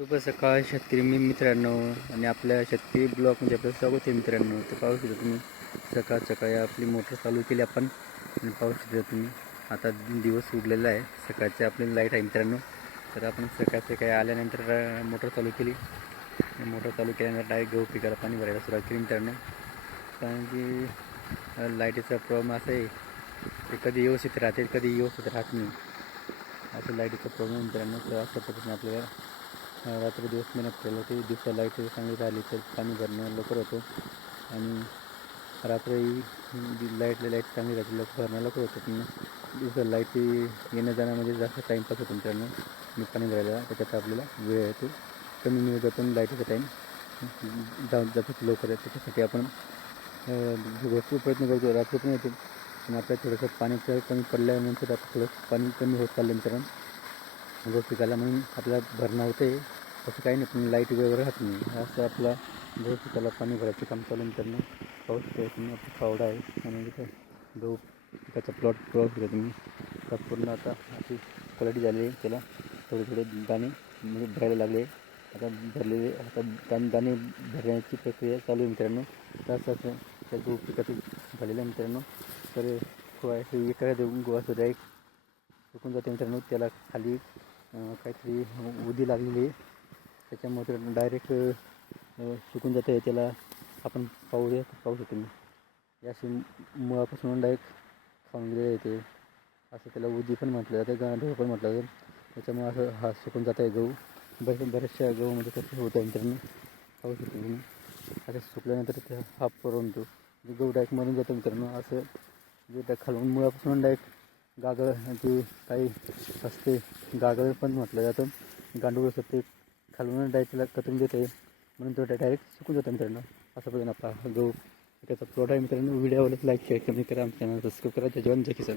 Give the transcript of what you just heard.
शुभ सकाळ शेतकरी मित्रांनो आणि आपल्या शेतकरी ब्लॉगमध्ये आपलं स्वागत आहे मित्रांनो. तर पाहू शकता तुम्ही सकाळी आपली मोटर चालू केली आपण आणि पाहू शकता तुम्ही आता दिवस उगलेला आहे. सकाळची आपली लाईट आहे मित्रांनो. तर आपण सकाळी आल्यानंतर मोटर चालू केली. मोटर चालू केल्यानंतर डायरेक्ट गहू पिकाला पाणी भरायला सुरुवात केली मित्रांनो. कारण की लाईटीचा प्रॉब्लेम असा आहे की कधी व्यवस्थित राहते कधी व्यवस्थित राहत नाही. असं लाईटीचा प्रॉब्लेम मित्रांनो. तर अशा पद्धतीने आपल्याला रात्री दिवस मेहनत केलं होती. दिवसा लाईट चांगली राहिली तर पाणी भरणं लवकर होतं आणि रात्री लाईट चांगली राहते लवकर भरणं लवकर होतं. पण दिवसा लाईट येणं जाण्यामध्ये जास्त टाईमपास होतो मित्रांनो. आणि पाणी भरायला त्याच्यात आपल्याला वेळ येतो कमी मिळत जातो आणि लाईटीचा टाईम जातो लवकर. त्याच्यासाठी आपण भरपूर प्रयत्न करतो. रात्री पण येतो पण आपल्याला थोडंसं पाणी कमी पडल्यानंतर आता थोडंसं पाणी कमी होत चाललं मित्रांनो. गहू पिकाला म्हणून आपल्याला भरणं होते असं काही नाही पण लाईट वेळेवर राहत नाही. असं आपला गहू पिकाला पाणी भरायचं काम चालू मित्रांनो. पाऊस तुम्ही आपली फावडा आहे आणि इथं गहू पिकाचा प्लॉट पाहू शकता तुम्ही. आता पूर्ण आता अशी क्वालिटी झाली आहे. त्याला थोडे दाणे म्हणजे भरायला लागले. आता दाणे भरण्याची प्रक्रिया चालू आहे मित्रांनो. असं त्या गहू पिकाचं झालेलं आहे मित्रांनो. तर एखाद्या गहू असं डायरेक्ट सुकून जाते मित्रांनो. त्याला खाली काहीतरी उदी लागलेली आहे त्याच्यामुळे तर डायरेक्ट सुकून जाते. त्याला आपण पाहू शकतो मी अशी मुळापासून डायरेक्ट खाऊन गेलेलं येते. असं त्याला उदी पण म्हटलं जातं गांडूळ पण म्हटलं जातं. त्याच्यामुळे असं हा सुकून जात आहे गहू. बऱ्याचशा गहूमध्ये कसं होतं मित्रांनो पाहू शकतो तुम्ही. असं सुकल्यानंतर ते हा परवतो गहू डायरेक्ट मरून जातं मित्रांनो. असं जे खालून मुळापासून डायरेक्ट गागळ जे काही असते गागळ पण म्हटलं जातं. गांडूळ असतं ते खालून डायरेक्ट त्याला कटून देते म्हणून तो डायरेक्ट सुकून जातं मित्रांनो. असं पद्धतीने आपला गहू त्याचा प्लॉट आहे मित्रांनो. व्हिडिओ आवडल्यास लाईक शेअर कमेंट करा. आमच्या चॅनल सबस्क्राईब करा. जय जवान जय किसान.